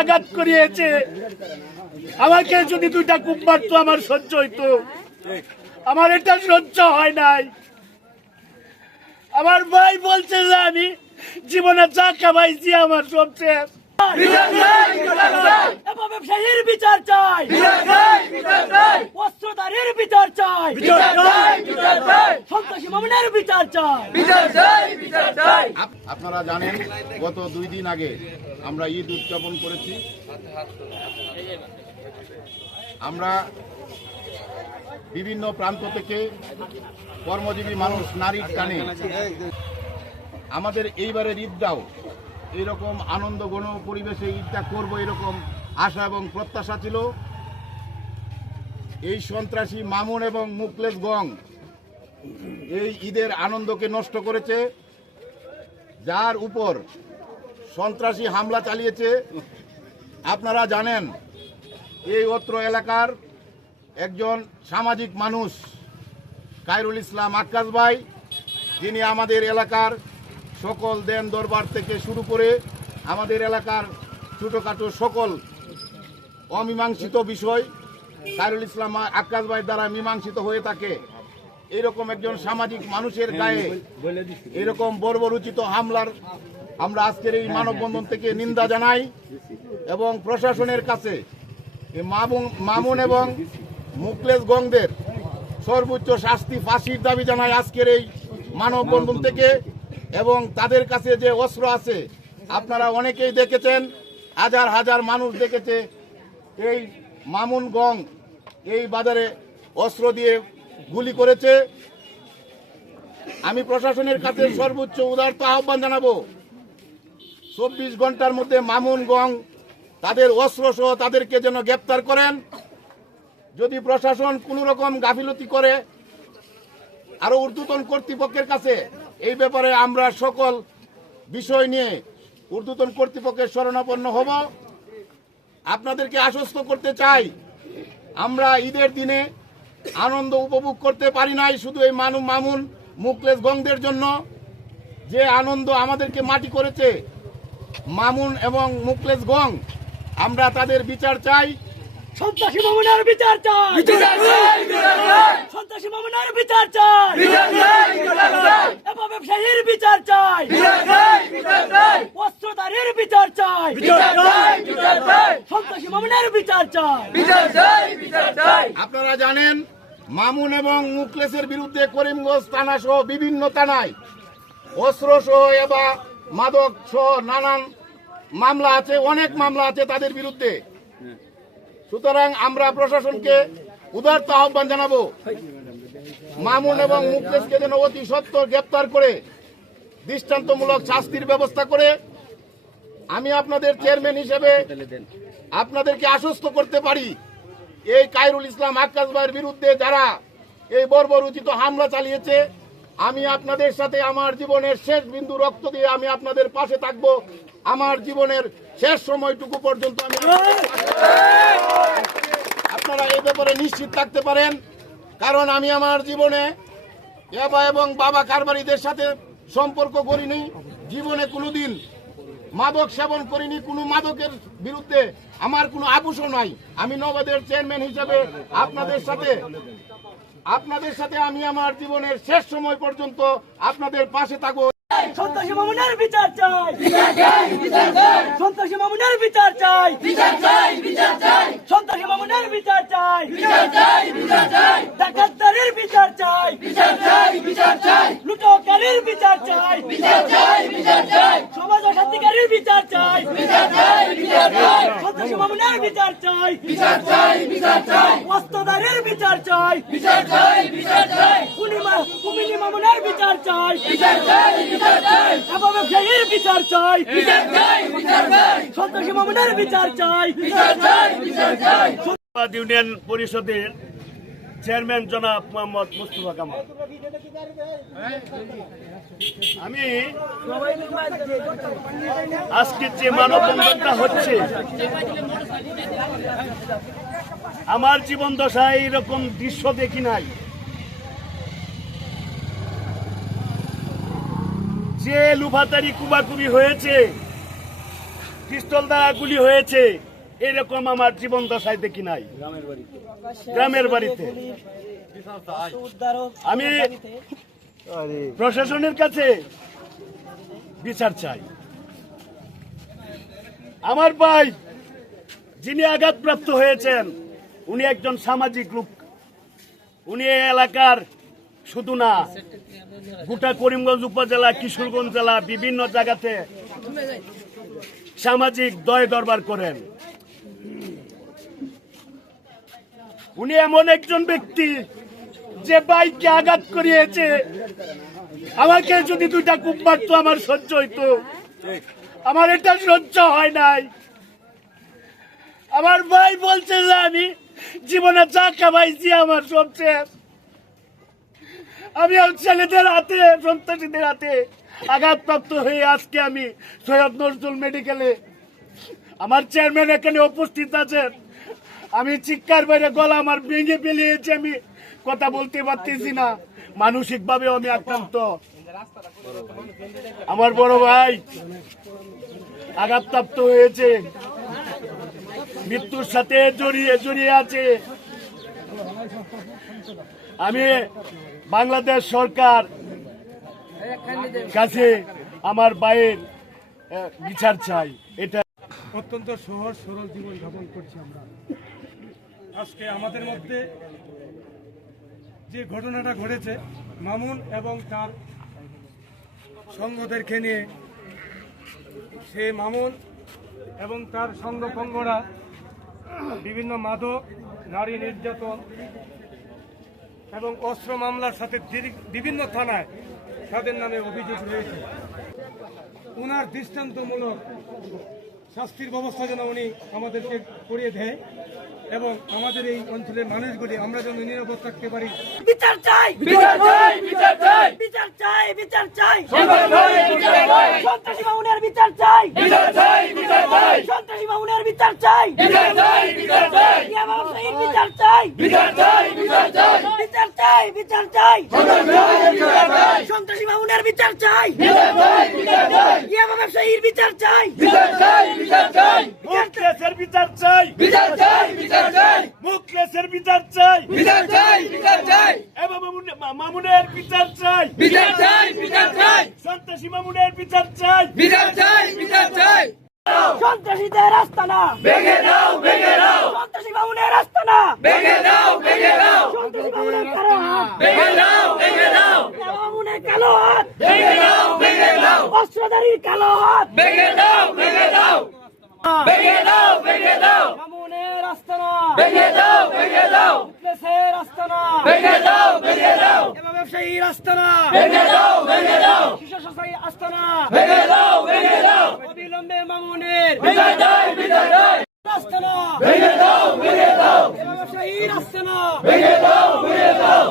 আঘাত করিয়েছে। আমাকে যদি দুইটা কূপ মারতো আমার সহ্য হইতো। আমার এটা সহ্য হয় নাই। আমার ভাই বলছে যে আমি জীবনে যা খাবাই কামাইছি আমার সব শেষ। এবং ব্যবসায়ীর বিচার চাই। অস্ত্রধারীর বিচার চাই। সন্ত্রাসী মামুনের বিচার চাই। আপ- আপনারা জানেন গত দুই দিন আগে আমরা ঈদ উদযাপন করেছি। আমরা বিভিন্ন প্রান্ত থেকে কর্মজীবী মানুষ নারীর টানে আমাদের এইবারের ঈদটাও এরকম আনন্দ গণ পরিবেশে ঈদটা করব এরকম আশা এবং প্রত্যাশা ছিল। এই সন্ত্রাসী মামুন এবং মুকলেশ গং এই ঈদের আনন্দকে নষ্ট করেছে, যার উপর সন্ত্রাসী হামলা চালিয়েছে। আপনারা জানেন, এই অত্র এলাকার একজন সামাজিক মানুষ কায়রুল ইসলাম আক্কাস ভাই, যিনি আমাদের এলাকার সকল দেন দরবার থেকে শুরু করে আমাদের এলাকার ছোটোখাটো সকল অমীমাংসিত বিষয় কায়রুল ইসলাম আক্কাস ভাই দ্বারা মীমাংসিত হয়ে থাকে। এরকম একজন সামাজিক মানুষের গায়ে এরকম বর্বরোচিত হামলার আমরা আজকের এই মানববন্ধন থেকে নিন্দা জানাই এবং প্রশাসনের কাছে মামুন- মামুন এবং মুকলেশ গংদের সর্বোচ্চ শাস্তি ফাঁসির দাবি জানাই আজকের এই মানববন্ধন থেকে এবং তাদের কাছে যে অস্ত্র আছে আপনারা অনেকেই দেখেছেন হাজার হাজার মানুষ দেখেছে। এই মামুন গং এই বাজারে অস্ত্র দিয়ে গুলি করেছে। আমি প্রশাসনের কাছে সর্বোচ্চ উদারত আহ্বান জানাব। চব্বিশ ঘণ্টার মধ্যে মামুন গং তাদের অস্ত্র সহ তাদেরকে যেন গ্রেপ্তার করেন। যদি প্রশাসন কোনো রকম গাফিলতি করে, আরও ঊর্ধ্বতন কর্তৃপক্ষের কাছে, এই ব্যাপারে আমরা সকল বিষয় নিয়ে ঊর্ধ্বতন কর্তৃপক্ষের শরণাপন্ন হব। আপনাদেরকে আশ্বস্ত করতে চাই। আমরা ঈদের দিনে আনন্দ উপভোগ করতে পারি নাই শুধু এই মানু মামুন মুকলেশ গংদের জন্য। যে আনন্দ আমাদেরকে মাটি করেছে মামুন এবং মুকলেশ গং আমরা তাদের বিচার চাই। সন্ত্রাসী মামুনের বিচার চাই। সন্ত্রাসী মামুনের বিচার চাই। এবং ব্যবসায়ীর বিচার চাই। অস্ত্রধারীর বিচার চাই। সন্ত্রাসী মামুনের বিচার চাই। আপনারা জানেন মামুন এবং মুকলেশের বিরুদ্ধে করিমগঞ্জ থানা সহ বিভিন্ন থানায় অস্ত্র সহ এবা মাদক সহ নানান মামলা আছে অনেক মামলা আছে তাদের বিরুদ্ধে। সুতরাং আমরা প্রশাসনকে উদারত আহ্বান জানাব মামুন এবং মুকলেশকে যেন অতি সত্য গ্রেপ্তার করে দৃষ্টান্তমূলক শাস্তির ব্যবস্থা করে আমি আপনাদের চেয়ারম্যান হিসেবে আপনাদেরকে আশ্বস্ত করতে পারি, এই কায়রুল ইসলাম আক্কাস ভাইয়ের বিরুদ্ধে যারা এই বর্বরোচিত হামলা চালিয়েছে, আমি আপনাদের সাথে আমার জীবনের শেষ বিন্দু রক্ত দিয়ে আমি আপনাদের পাশে থাকব আমার জীবনের শেষ সময়টুকু পর্যন্ত আমি। আপনারা এই ব্যাপারে নিশ্চিত থাকতে পারেন, কারণ আমি আমার জীবনে বাবা এবং বাবা কারবারিদের সাথে সম্পর্ক করিনি জীবনে কোনোদিন মাদক সেবন করিনি কোনো মাদকের বিরুদ্ধে আমার কোনো আবুষও নাই। আমি নবাদের চেয়ারম্যান হিসেবে আপনাদের সাথে আপনাদের সাথে আমি আমার জীবনের শেষ সময় পর্যন্ত আপনাদের পাশে থাকব। সন্তোষী মামুনের বিচার চাই। সন্তোষী মামুনের বিচার চাই। সন্ত্রাসী মামুনের বিচার চাই ডাকাতদারের বিচার চাই লুটকারীর বিচার চাই সমাজ অশান্তিকারীর বিচার চাই সন্ত্রাসী মামুনের বিচার চাই অস্ত্রধারের বিচার চাই কুলিমা- কুমিল্লি মামুনের বিচার চাই এবং ব্যবসায়ীর বিচার চাই সন্ত্রাসী মামুনের বিচার চাই ধন্যবাদ ইউনিয়ন পরিষদের চেয়ারম্যান জনাব মোহাম্মদ মুস্তফা কামাল। আমি আজকে যে মানববন্ধনটা হচ্ছে, আমার জীবন দশায় এরকম দৃশ্য দেখি নাই। যে লুফাতারি কুবাকুবি হয়েছে পিস্তল দ্বারা গুলি হয়েছে এরকম আমার জীবন দশায় দেখি নাই। গ্রামের বাড়িতে। আমি প্রশাসনের কাছে বিচার চাই। আমার ভাই যিনি আঘাতপ্রাপ্ত হয়েছেন উনি একজন সামাজিক লোক। উনি এলাকার শুধু না গোটা করিমগঞ্জ উপজেলা কিশোরগঞ্জ জেলা বিভিন্ন জায়গাতে সামাজিক দয় দরবার করেন। উনি এমন একজন ব্যক্তি যে বাইককে আঘাত করিয়েছে। আমাকে যদি দুইটা কূপ মারতো, আমার সহ্য হইতো। আমার এটা সহ্য হয় নাই। আমার ভাই বলছে যে আমি জীবনে যা খাবাইছি, আমার সব শেষ। আমি ছেলেদের হাতে, সন্ত্রাসীদের হাতে আঘাতপ্রাপ্ত হয়ে আজকে আমি সৈয়দ নজরুল মেডিকেলে। আমার চেয়ারম্যান এখানে উপস্থিত আছেন। আমি চিৎকার বাইরে গলা আমার ভেঙে পেলিয়েছি আমি কথা বলতে পারতেছি না। মানসিক ভাবে আমি আক্রান্ত। আমার বড় ভাই আঘাতপ্রাপ্ত হয়েছে। মৃত্যুর সাথে জড়িয়ে জড়িয়ে আছে। আমি বাংলাদেশ সরকার কাছে আমার ভাইয়ের বিচার চাই। এটা অত্যন্ত সহজ, সরল জীবন যাপন করছি আমরা। আজকে আমাদের মধ্যে যে ঘটনাটা ঘটেছে, মামুন এবং তার সঙ্গদেরকে নিয়ে, সে মামুন এবং তার সঙ্গপঙ্গরা, বিভিন্ন মাদক, নারী নির্যাতন এবং অস্ত্র মামলার সাথে বিভিন্ন থানায় তাদের নামে অভিযোগ রয়েছে। ওনার দৃষ্টান্তমূলক শাস্তির ব্যবস্থা যেন উনি আমাদেরকে করিয়ে দেয় এবং আমাদের এই অঞ্চলের মানুষগুলি আমরা যেন নিরাপদ থাকতে পারি বিচার চাই বিচার চাই বিচার চাই বিচার চাই বিচার চাই সন্ত্রাসী মামুনের বিচার চাই বিচার চাই বিচার চাই সন্ত্রাসী মামুনের বিচার চাই বিচার চাই বিচার চাই ব্যবসায়ীর বিচার চাই বিচার চাই বিচার চাই বিচার চাই বিচার চাই সন্ত্রাসী মামুনের বিচার চাই বিচার চাই বিচার চাই ব্যবসায়ীর বিচার চাই বিচার চাই বিচার চাই মুখলেসের বিচার চাই বিচার চাই বিচার চাই মুখলেসের বিচার চাই বিচার চাই বিচার চাই এবং মামুন- মা- মামুনের বিচার চাই বিচার চাই বিচার চাই সন্ত্রাসী মামুনের বিচার চাই বিচার চাই বিচার চাই সন্ত্রাসীদের আস্তানা ভেঙে দাও ভেঙে দাও সন্ত্রাসী বাবুনের আস্তানা ভেঙে দাও ভেঙে দাও সন্ত্রাসী বাবুনের কালো হাত ভেঙে দাও ভেঙে দাও বাবুনের কালো হাত ভেঙে দাও ভেঙে দাও অস্ত্রধারীর কালো হাত ভেঙে দাও ভেঙে দাও ভেঙে দাও ভেঙে দাও বাবুনের আস্তানা ভেঙে দাও ভেঙে দাও মুখলেসের আস্তানা ভেঙে দাও ভেঙে দাও ব্যবসায়ীর আস্তানা ভেঙে দাও ভেঙে দাও শিশু সসাই আস্তানা ভেঙে দাও ভেঙে দাও আলমের বিদায় দাও বিদায় দাও। রাস্তা না। ভেঙে দাও ভেঙে দাও। ব্যবসায়ী রাস্তা না। ভেঙে দাও ভেঙে দাও।